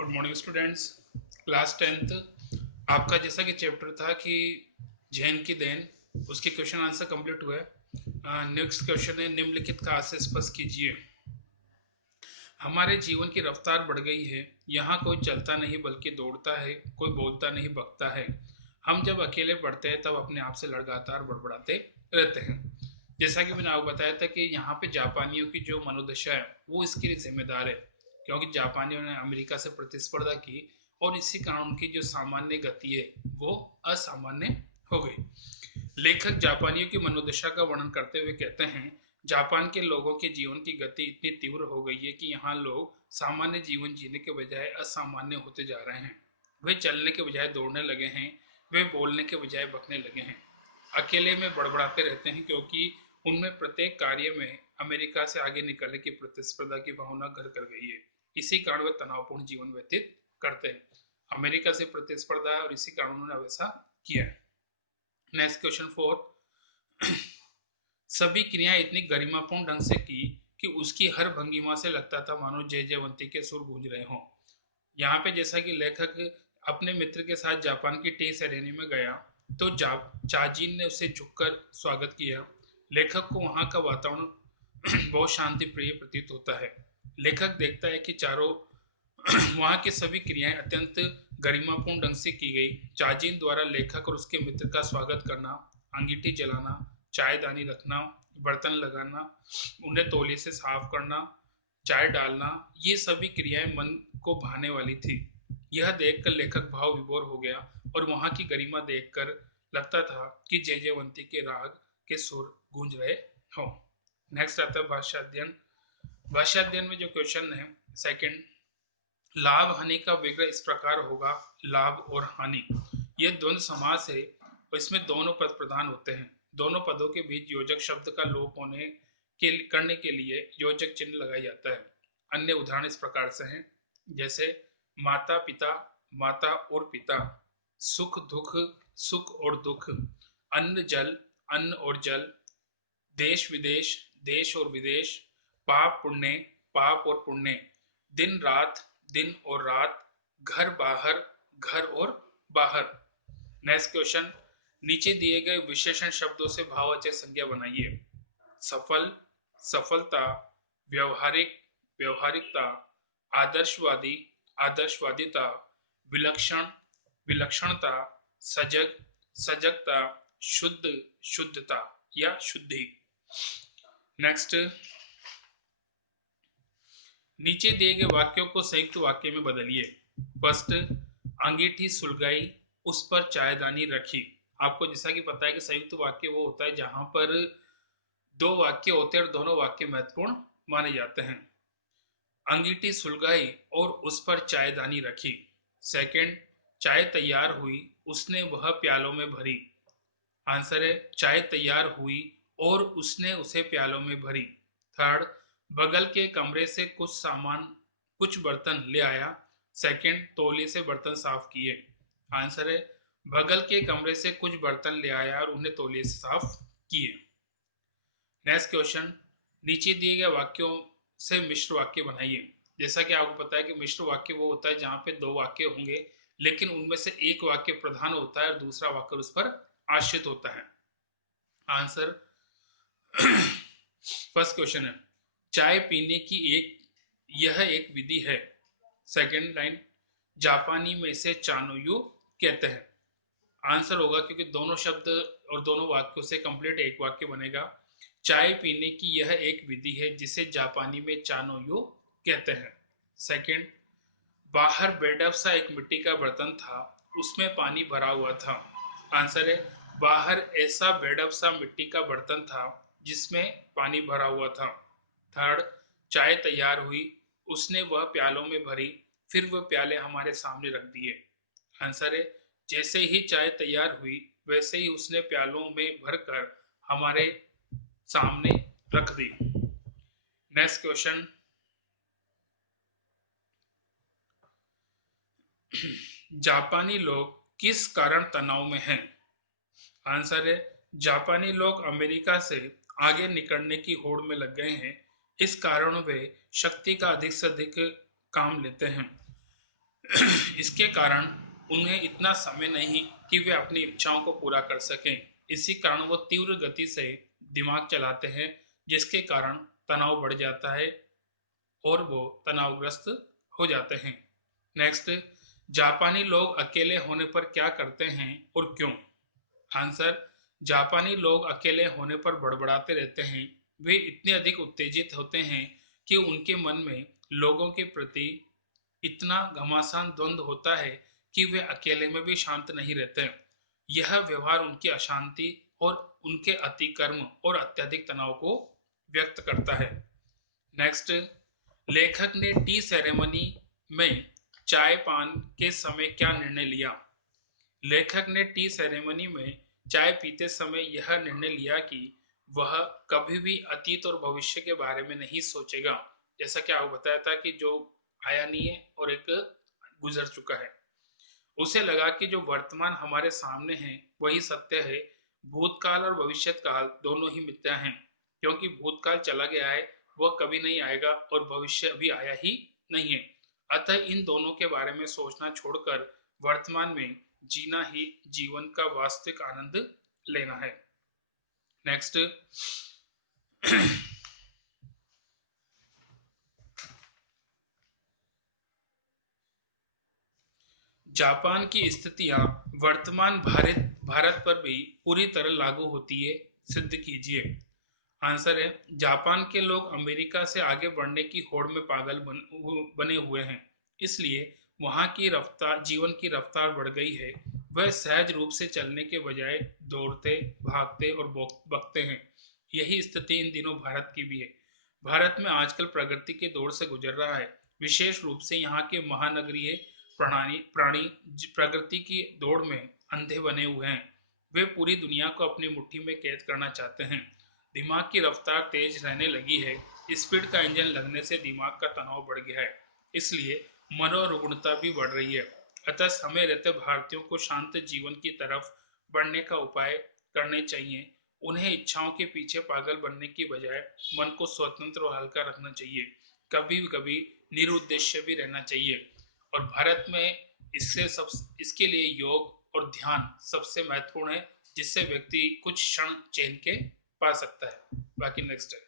Good morning students. Class 10th आपका जैसा कि चैप्टर था कि जैन की देन, उसके क्वेश्चन आंसर कंप्लीट हुए। नेक्स्ट क्वेश्चन है, निम्नलिखित का आशय स्पष्ट कीजिए। हमारे जीवन की रफ्तार बढ़ गई है। यहाँ कोई चलता नहीं बल्कि दौड़ता है, कोई बोलता नहीं बकता है। हम जब अकेले पढ़ते हैं तब अपने आप से लगातार बड़बड़ाते रहते हैं। जैसा कि मैंने आपको बताया था कि यहाँ पे जापानियों की जो मनोदशा है वो इसके लिए जिम्मेदार है, क्योंकि जापानियों ने अमेरिका से प्रतिस्पर्धा की और इसी कारण उनकी जो सामान्य गति है वो असामान्य हो गई। लेखक जापानियों की मनोदशा का वर्णन करते हुए कहते हैं, जापान के लोगों के जीवन की गति इतनी तीव्र हो गई है कि यहाँ लोग सामान्य जीवन जीने के बजाय असामान्य होते जा रहे हैं। वे चलने के बजाय दौड़ने लगे हैं, वे बोलने के बजाय बकने लगे हैं, अकेले में बड़बड़ाते रहते हैं, क्योंकि उनमें प्रत्येक कार्य में अमेरिका से आगे निकलने की प्रतिस्पर्धा की भावना घर कर गई है। इसी कारण वे तनावपूर्ण जीवन व्यतीत करते हैं। अमेरिका से प्रतिस्पर्धा है और इसी कारण उन्होंने वैसा किया है। Next question 4। सभी क्रियाएं इतनी गरिमापूर्ण ढंग से की कि उसकी हर भंगिमा से लगता था मानो जय जयवंती के सुर गूंज रहे हों। यहाँ पे जैसा कि लेखक अपने मित्र के साथ जापान की टी सेरेनी में गया तो चाजीन ने उसे झुककर स्वागत किया। लेखक को वहां का वातावरण बहुत शांति प्रिय प्रतीत होता है। लेखक देखता है कि चारों वहां की सभी क्रियाएं अत्यंत गरिमापूर्ण ढंग से की गई। चाजीन द्वारा लेखक और उसके मित्र का स्वागत करना, अंगीठी जलाना, चायदानी रखना, बर्तन लगाना, उन्हें तौलिए से साफ करना, चाय डालना, ये सभी क्रियाएं मन को भाने वाली थी। यह देखकर लेखक भाव विभोर हो गया और वहां की गरिमा देखकर लगता था कि जय जयवंती के राग के सुर गूंज रहे हो। नेक्स्ट आता है भाषा अध्ययन। भाषा अध्ययन में जो क्वेश्चन है सेकंड, लाभ हानि का विग्रह इस प्रकार होगा, लाभ और हानि। ये द्वंद्व समास है और इसमें दोनों पद प्रधान होते हैं। दोनों पदों के बीच योजक शब्द का लोप होने के करने के लिए योजक चिन्ह लगाया जाता है। अन्य उदाहरण इस प्रकार से हैं, जैसे माता पिता, माता और पिता, सुख दुख, सुख और दुख, अन्न जल, अन्न और जल, देश विदेश, देश और विदेश, पाप पुण्य, पाप और पुण्य, दिन रात, दिन और रात, घर बाहर, घर और बाहर। नेक्स्ट क्वेश्चन, नीचे दिए गए विशेषण शब्दों से भाववाचक संज्ञा बनाइए। सफल, सफलता, व्यवहारिक, व्यवहारिकता, आदर्शवादी, आदर्शवादिता, विलक्षण, विलक्षणता, सजग, सजगता, शुद्ध, शुद्धता या शुद्धि। नेक्स्ट, नीचे दिए गए वाक्यों को संयुक्त वाक्य में बदलिए। फर्स्ट, अंगीठी सुलगाई, उस पर चायदानी रखी। आपको जैसा कि पता है कि संयुक्त वाक्य वो होता है जहां पर दो वाक्य होते हैं और दोनों वाक्य महत्वपूर्ण माने जाते हैं। अंगीठी सुलगाई और उस पर चायदानी रखी। सेकंड, चाय तैयार हुई, उसने वह प्यालों में भरी। आंसर है चाय तैयार हुई और उसने उसे प्यालों में भरी। थर्ड, बगल के कमरे से कुछ सामान, कुछ बर्तन ले आया। सेकंड, तौलिए से बर्तन साफ किए। आंसर है बगल के कमरे से कुछ बर्तन ले आया और उन्हें तौलिए से साफ किए। नेक्स्ट क्वेश्चन, नीचे दिए गए वाक्यों से मिश्र वाक्य बनाइए। जैसा कि आपको पता है कि मिश्र वाक्य वो होता है जहां पे दो वाक्य होंगे लेकिन उनमें से एक वाक्य प्रधान होता है और दूसरा वाक्य उस पर आश्रित होता है। आंसर, फर्स्ट क्वेश्चन है चाय पीने की यह एक विधि है। सेकंड लाइन, जापानी में इसे चानोयू कहते हैं। आंसर होगा, क्योंकि दोनों शब्द और दोनों वाक्यों से कंप्लीट एक वाक्य बनेगा। चाय पीने की यह एक विधि है जिसे जापानी में चानोयू कहते हैं। सेकंड, बाहर बेडब सा एक मिट्टी का बर्तन था, उसमें पानी भरा हुआ था। आंसर है बाहर ऐसा बेडब सा मिट्टी का बर्तन था जिसमें पानी भरा हुआ था। थर्ड, चाय तैयार हुई, उसने वह प्यालों में भरी, फिर वह प्याले हमारे सामने रख दिए। आंसर है जैसे ही चाय तैयार हुई वैसे ही उसने प्यालों में भरकर हमारे सामने रख दी। नेक्स्ट क्वेश्चन, जापानी लोग किस कारण तनाव में हैं। आंसर है जापानी लोग अमेरिका से आगे निकलने की होड़ में लग गए हैं। इस कारण वे शक्ति का अधिक से अधिक काम लेते हैं। इसके कारण उन्हें इतना समय नहीं कि वे अपनी इच्छाओं को पूरा कर सकें। इसी कारण वो तीव्र गति से दिमाग चलाते हैं, जिसके कारण तनाव बढ़ जाता है और वो तनावग्रस्त हो जाते हैं। नेक्स्ट, जापानी लोग अकेले होने पर क्या करते हैं और क्यों? आंसर, जापानी लोग अकेले होने पर बड़बड़ाते रहते हैं। वे इतने अधिक उत्तेजित होते हैं कि उनके मन में लोगों के प्रति इतना घमासान द्वंद्व होता है कि वे अकेले में भी शांत नहीं रहते। यह व्यवहार उनकी अशांति और उनके अतिकर्म और अत्यधिक तनाव को व्यक्त करता है। नेक्स्ट, लेखक ने टी सेरेमनी में चाय पान के समय क्या निर्णय लिया? लेखक ने टी सेरेमनी में चाय पीते समय यह निर्णय लिया कि वह कभी भी अतीत और भविष्य के बारे में नहीं सोचेगा। जैसा कि आपको बताया था कि जो आया नहीं है और एक गुजर चुका है। उसे लगा कि जो वर्तमान हमारे सामने है वही सत्य है। भूतकाल और भविष्य काल दोनों ही मिथ्या हैं, क्योंकि भूतकाल चला गया है, वह कभी नहीं आएगा, और भविष्य अभी आया ही नहीं है। अतः इन दोनों के बारे में सोचना छोड़कर वर्तमान में जीना ही जीवन का वास्तविक आनंद लेना है। नेक्स्ट, जापान की स्थितियां वर्तमान भारत पर भी पूरी तरह लागू होती है, सिद्ध कीजिए। आंसर है, जापान के लोग अमेरिका से आगे बढ़ने की होड़ में पागल बने हुए हैं। इसलिए वहां की रफ्तार, जीवन की रफ्तार बढ़ गई है। वह सहज रूप से चलने के बजाय दौड़ते, भागते और बकते हैं। यही स्थिति इन दिनों भारत की भी है। भारत में आजकल प्रगति के दौर से गुजर रहा है। विशेष रूप से यहाँ के महानगरीय प्राणी प्रगति की दौड़ में अंधे बने हुए हैं। वे पूरी दुनिया को अपनी मुट्ठी में कैद करना चाहते हैं। दिमाग की रफ्तार तेज रहने लगी है। स्पीड का इंजन लगने से दिमाग का तनाव बढ़ गया है, इसलिए मनोरुग्णता भी बढ़ रही है। अतः समय रहते भारतीयों को शांत जीवन की तरफ बढ़ने का उपाय करने चाहिए। उन्हें इच्छाओं के पीछे पागल बनने की बजाय मन को स्वतंत्र और हल्का रखना चाहिए। कभी कभी निरुद्देश्य भी रहना चाहिए। और भारत में इसके लिए योग और ध्यान सबसे महत्वपूर्ण है, जिससे व्यक्ति कुछ क्षण चैन के पा सकता है। बाकी नेक्स्ट है।